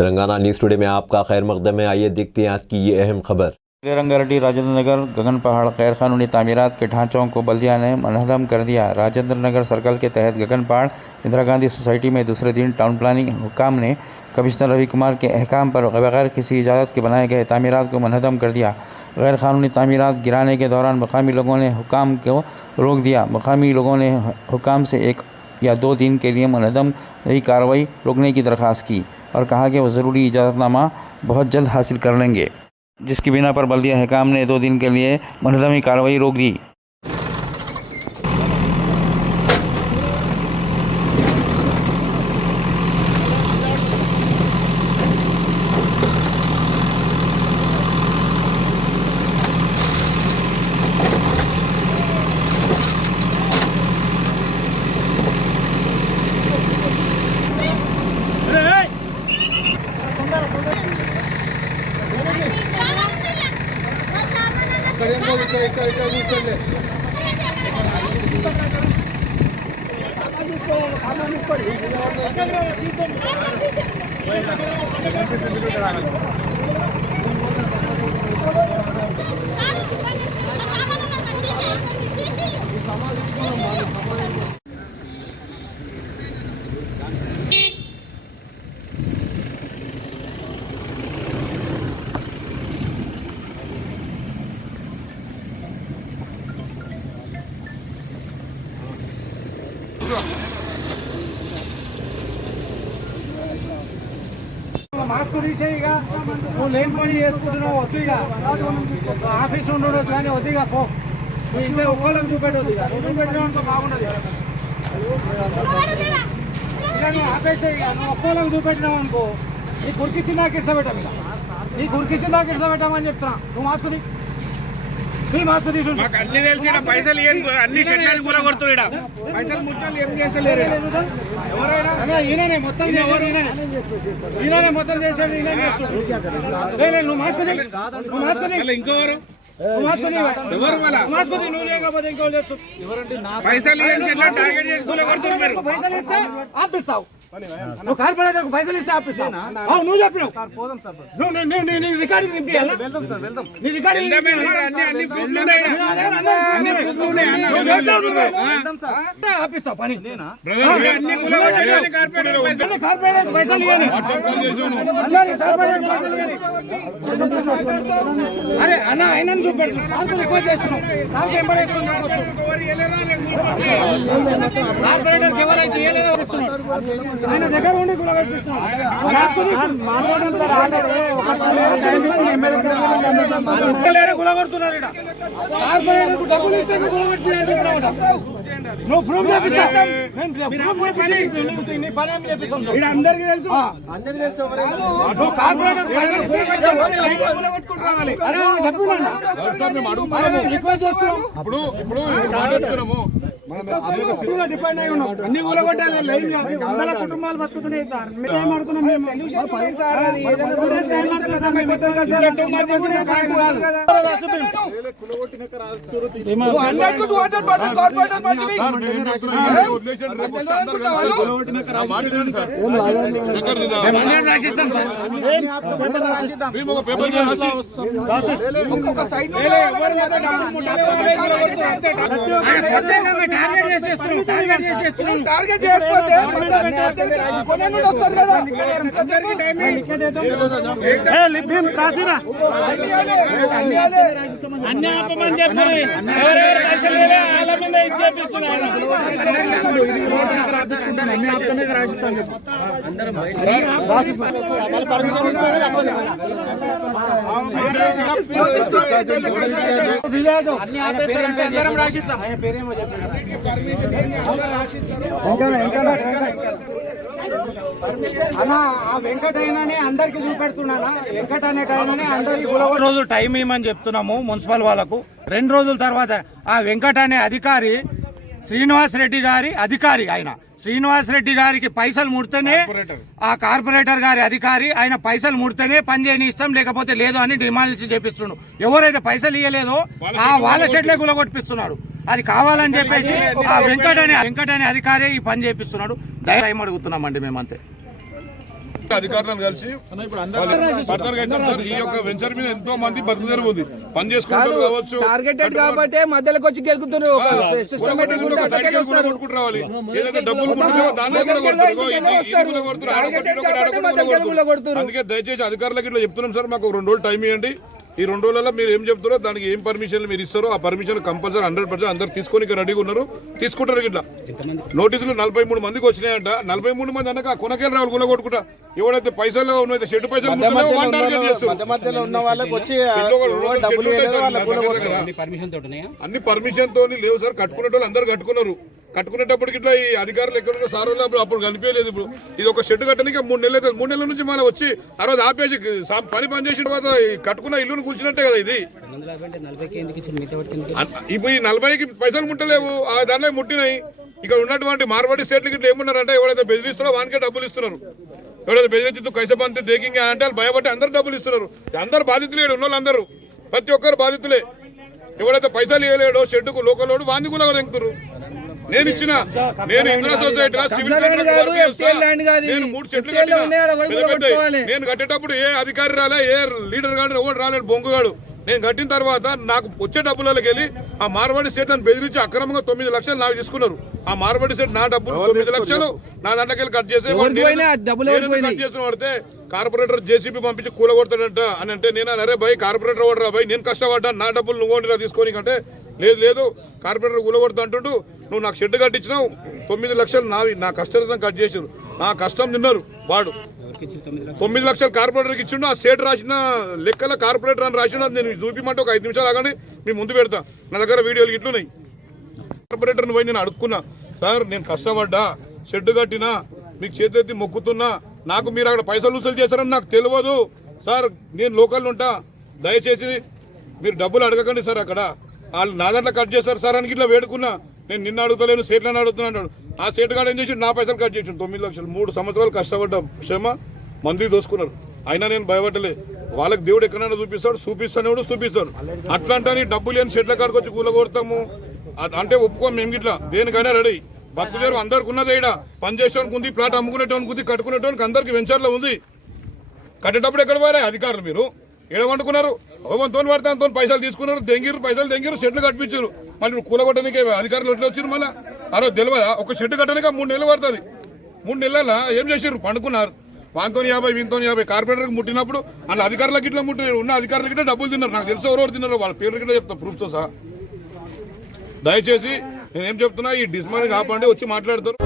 Telangana news today में आपका खैर मकदम है। आइए देखते हैं आज की ये अहम खबर। रंगारेड्डी राजेंद्र नगर गगन पहाड़ गैर कानूनी तामीरात के ढांचों को बल्दिया ने मनहदम कर दिया। राजेंद्र नगर सर्कल के तहत गगन पहाड़ इंदिरा गांधी सोसाइटी में दूसरे दिन टाउन प्लानिंग हुकाम ने कमिश्नर रवि कुमार के अहकाम पर बगैर किसी इजाज़त के बनाए गए तामीरात को मनहदम कर दिया। गैर कानूनी तामीरात गिराने के दौरान मकामी लोगों ने हुकाम को रोक दिया। मकामी लोगों ने हुकाम से 1 या 2 दिन के लिए मनहदम नई कार्रवाई रोकने की दरख्वास्त की और कहा कि वो ज़रूरी इजाज़तनामा बहुत जल्द हासिल कर लेंगे, जिसकी बिना पर बल्दिया हुकाम ने 2 दिन के लिए मनहदमी कार्रवाई रोक दी। మాస్క్ తీసేయిగా నువ్వు లేని పని చేసుకుంటున్నావు వద్దుగా ఆఫీస్ ఉండడు కానీ వద్దుగా పో నువ్వు ఇంకా ఒక్కళ్ళకి చూపెట్టదు ఇక నువ్వు చూపెట్టినా అంత బాగున్నది ఇక నువ్వు ఆపేసేయిగా నువ్వు ఒక్కళ్ళకి చూపెట్టినావు అనుకో నీ గురికిచ్చి నాకు ఇడ్సబెట్టాం ఇక నీ గురికిచ్చి నాకు ఇడ్సబెట్టామని చెప్తున్నా నువ్వు మాస్క్ తీ మాస్క్ తీసుకు మాకు అన్ని తెలిసి పైసలు అన్ని షెడ్లు కూడా కొడుతున్నా పైసలు ముట్టాలు ఏం చేస్తలేరు ఎవరైనా ఈయననే మొత్తం ఎవరు ఈయననే మొత్తం చేసాడు ఈయన చేస్తాడు నువ్వు మాస్క్ నువ్వు మాస్క్ ఇంకెవరు ఎవరు మాస్క్ నువ్వు లేకపోతే ఇంకోటి చేస్తు పైసలు టార్గెట్ చేసుకుని కొడుతున్నారు పైసలు ఇస్తే ఆపిస్తావు నువ్వు కార్పొరేటర్ పైసలు ఇస్తే ఆపిస్తావు నువ్వు చెప్పినావు నువ్వు రికార్డింగ్ నింపియాలా నీ రికార్డింగ్ ఆపిస్తావు పని కార్పొరేటర్ పైసలు ఇవ్వాలి అరే అన్న ఆయన చూపెడుతుంది సార్కులు ఎక్కువ చేస్తున్నావు సార్కు ఎంబర్ వేసుకొని చెప్పొచ్చు కార్పొరేటర్కి ఎవరైతే ఇవ్వలేదో ఇస్తున్నాడు ఆయన దగ్గర ఉండి కూడా గులగొడుతున్నారు కార్పొరేటర్కు డబ్బులు ఇస్తే నువ్వు ప్రూఫ్ చేపిస్తావు పని ఏం చేపిస్తాం అందరికీ తెలుసు నువ్వు కార్పొరేటర్ రిక్వెస్ట్ చేస్తున్నాం డిపెండ్ అయి ఉన్నాం అన్ని కూలగొట్టాలి వందల కుటుంబాలు బతుకుతున్నాయి సార్ మేము ఆడుతున్నాం రాసిస్తాం సార్ టార్గెట్ చేయకపోతే వస్తారు కదా అన్ని ఆపమని చెప్పి అన్ని ఆపుతానే రాసిస్తాను చెప్పు అన్ని ఆపేసారంటే అందరం రాసిస్తాం ఆయన పేరేమో అన్నా ఆ వెంకటైనానే అందరికి చూపెడుతున్నానా వెంకట అనేటైనానే అందరికి రోజు టైం ఇవ్వమని చెప్తున్నాము మున్సిపల్ వాళ్ళకు 2 రోజుల తర్వాత ఆ వెంకట అనే అధికారి శ్రీనివాస్ రెడ్డి గారి అధికారి ఆయన శ్రీనివాస్ రెడ్డి గారికి పైసలు ముడితేనే ఆ కార్పొరేటర్ గారి అధికారి ఆయన పైసలు ముడితేనే పని చేయని ఇష్టం లేకపోతే లేదు అని డిమాండ్స్ చేపిస్తున్నాడు ఎవరైతే పైసలు ఇవ్వలేదో ఆ వాళ్ళ షెడ్లే గులగొట్టిస్తున్నాడు అది కావాలని చెప్పేసి ఆ వెంకట అనే అధికారి ఈ పని చేపిస్తున్నాడు దయ అడుగుతున్నామండి మేమంతే అధికారులను కలిసి ఫర్దర్ గా అయితే సార్ ఈ యొక్క వెంచర్ మీద ఎంతో మంది బతుకుదేరు ఉంది, పని చేసుకుంటారు కావచ్చు. టార్గెటెడ్ కాబట్టి మధ్యలోకి వచ్చి గెలుకుతున్నారు. సిస్టమేటిక్ ఉంటే అక్కడికి వస్తారు. కొట్టుకుంటూ రావాలి. ఏదైతే డబ్బులు కొట్టుకుంటారో దాన్ని కూడా కొడుతున్నారు. అందుకే దయచేసి అధికారులకు ఇట్లా చెప్తున్నాం సార్, మాకు 2 రోజులు టైం ఇవ్వండి. ఈ 2 రోజులలో మీరు ఏం చెప్తారో దానికి ఏం పర్మిషన్లు మీరు ఇస్తారో ఆ పర్మిషన్ కంపల్సరీ 100% అందరు తీసుకొని రెడీగా ఉన్నారు, తీసుకుంటారు. ఇట్లా నోటీసులు 43 మందికి వచ్చినాయంట. 43 మంది అన్నాక కొనకేలు రావాలి గుల కొట్టుకుంటా. ఎవడైతే పైసలు ఉన్నది షెడ్ పైసలు అన్ని పర్మిషన్ తోని లేవు సార్. కట్టుకునే వాళ్ళు అందరు కట్టుకున్నారు. కట్టుకునేటప్పటికి ఇట్లా ఈ అధికారులు ఎక్కడ సార్ అప్పుడు కనిపించలేదు. ఇప్పుడు ఇది ఒక షెడ్ కట్టడానికి 3 నెలలు అవుతుంది. 3 నెలల నుంచి మళ్ళీ వచ్చి ఆ రోజు ఆపేసి పని చేసిన తర్వాత కట్టుకున్న ఇల్లును కూర్చున్నట్టే కదా ఇది. ఇప్పుడు ఈ 40కి పైసలు ముట్టలేవు, దానిలో ముట్టినాయి. ఇక్కడ ఉన్నటువంటి మార్వాడి స్టేట్లకి ఇట్లా ఏమున్నారంటే ఎవరైతే బెదిరిస్తారో వానికే డబ్బులు ఇస్తున్నారు. ఎవరైతే బెదిరిస్తూ కైసబంతి దేకింగ్ అంటే వాళ్ళు భయపడి అందరు డబ్బులు ఇస్తున్నారు. అందరు బాధితులే, ఉన్న వాళ్ళందరూ ప్రతి ఒక్కరు బాధితులే. ఎవరైతే పైసలు ఇవ్వలేడో షెడ్డుకు లోకలోడు వాంది కూడా తెంగుతారు. నేను ఇచ్చిన ఇందిరా సొసైటీలో సివిల్ నేను 3 చెట్లు నేను కట్టేటప్పుడు ఏ అధికారి రాలే, ఏ లీడర్ గాడు ఎవరు రాలేడు, బొంగుగాడు. నేను కట్టిన తర్వాత నాకు వచ్చే డబ్బులకి వెళ్ళి ఆ మార్వాడి స్టేట్ నన్ను బెదిరించి అక్రమంగా 9 లక్షలు నాకు తీసుకున్నారు. ఆ మార్వాడి స్టేట్ నా డబ్బులు 9 లక్షలు నా దాంట్లోకి వెళ్ళి కట్ చేసి కట్ చేసిన పడితే కార్పొరేటర్ జేసీబీ పంపించి కూలగొడతాడంట అని అంటే నేను అరే భయ్ కార్పొరేటర్ ఓడరా భయ్, నేను కష్టపడ్డా, నా డబ్బులు నువ్వు ఓడిరా తీసుకొని అంటే లేదు కార్పొరేటర్ కూలగొడతా అంటుండు. నువ్వు నాకు షెడ్ కట్టించినావు, 9 లక్షలు నావి, నా కష్టం కట్ చేసారు, నా కష్టం తిన్నారు. వాడు 9 లక్షలు కార్పొరేటర్కి ఇచ్చిండు. ఆ సేట్ రాసిన లెక్కల కార్పొరేటర్ అని రాసిన నేను చూపిమంటే ఒక 5 నిమిషాలు ఆగండి, మీ ముందు పెడతా. నా దగ్గర వీడియోలు ఇట్లున్నాయి. కార్పొరేటర్ని పోయి నేను అడుక్కున్నా, సార్ నేను కష్టపడ్డా, షెడ్ కట్టినా, మీకు చేతెత్తి మొక్కుతున్నా, నాకు మీరు అక్కడ పైసలు వసూలు చేశారని నాకు తెలియదు సార్, నేను లోకల్ ఉంటా, దయచేసి మీరు డబ్బులు అడగకండి సార్. అక్కడ వాళ్ళు నా దాంట్లో కట్ చేశారు సార్ అని ఇట్లా వేడుకున్నా. నేను నిన్న అడుగుతలేను, సేట్లను అడుగుతున్నా అన్నాడు. ఆ సేట్ గాడు ఏం చేసి నా పైసలు కట్ చేసి 9 లక్షలు 3 సంవత్సరాలు కష్టపడ్డ శ్రమ మంది దోసుకున్నారు. అయినా నేను భయపడలే. వాళ్ళకి దేవుడు ఎక్కడైనా చూపిస్తాడు. అట్లాంటి డబ్బు లేని షెడ్ల కాడికి వచ్చి కూలగొడతాము అంటే ఒప్పుకోము మేము. ఇట్లా దేనికైనా రెడీ. బతుకుదేరు అందరికి ఉన్నదే. ఇక్కడ పని చేసేవానికి ఉంది, ప్లాట్ అమ్ముకునేటోనికి ఉంది, కట్టుకునేటోనికి అందరికి వెంచర్లో ఉంది. కట్టేటప్పుడు ఎక్కడ పోయారు అధికారులు? మీరు ఏడ వండుకున్నారు, ఓవన్తో పడితే అంతో పైసలు తీసుకున్నారు, పైసలు దెంగిరు, షెడ్లు కట్టించారు. మళ్ళీ కూలగొట్టడానికి అధికారులు ఎట్లా వచ్చారు? మళ్ళీ ఆ రోజు తెలియదా? ఒక షెడ్ కట్టడానికి 3 నెలలు పడుతుంది. 3 నెలల ఏం చేశారు? పండుకున్నారు. వాంతో 50 వీంతో 50 కార్పొరేటర్కి ముట్టినప్పుడు అలా అధికారులకి ఇట్లా ముట్టినారు. ఉన్న అధికారులకి ఇట్లా డబ్బులు తిన్నారు. నాకు తెలుసు ఎవరెవరు తిన్నారు, వాళ్ళ పేర్లు గిట్లా చెప్తా ప్రూఫ్తో సహా. దయచేసి నేనేం చెప్తున్నా, ఈ డిస్మాన్ కాపాడి వచ్చి మాట్లాడతారు.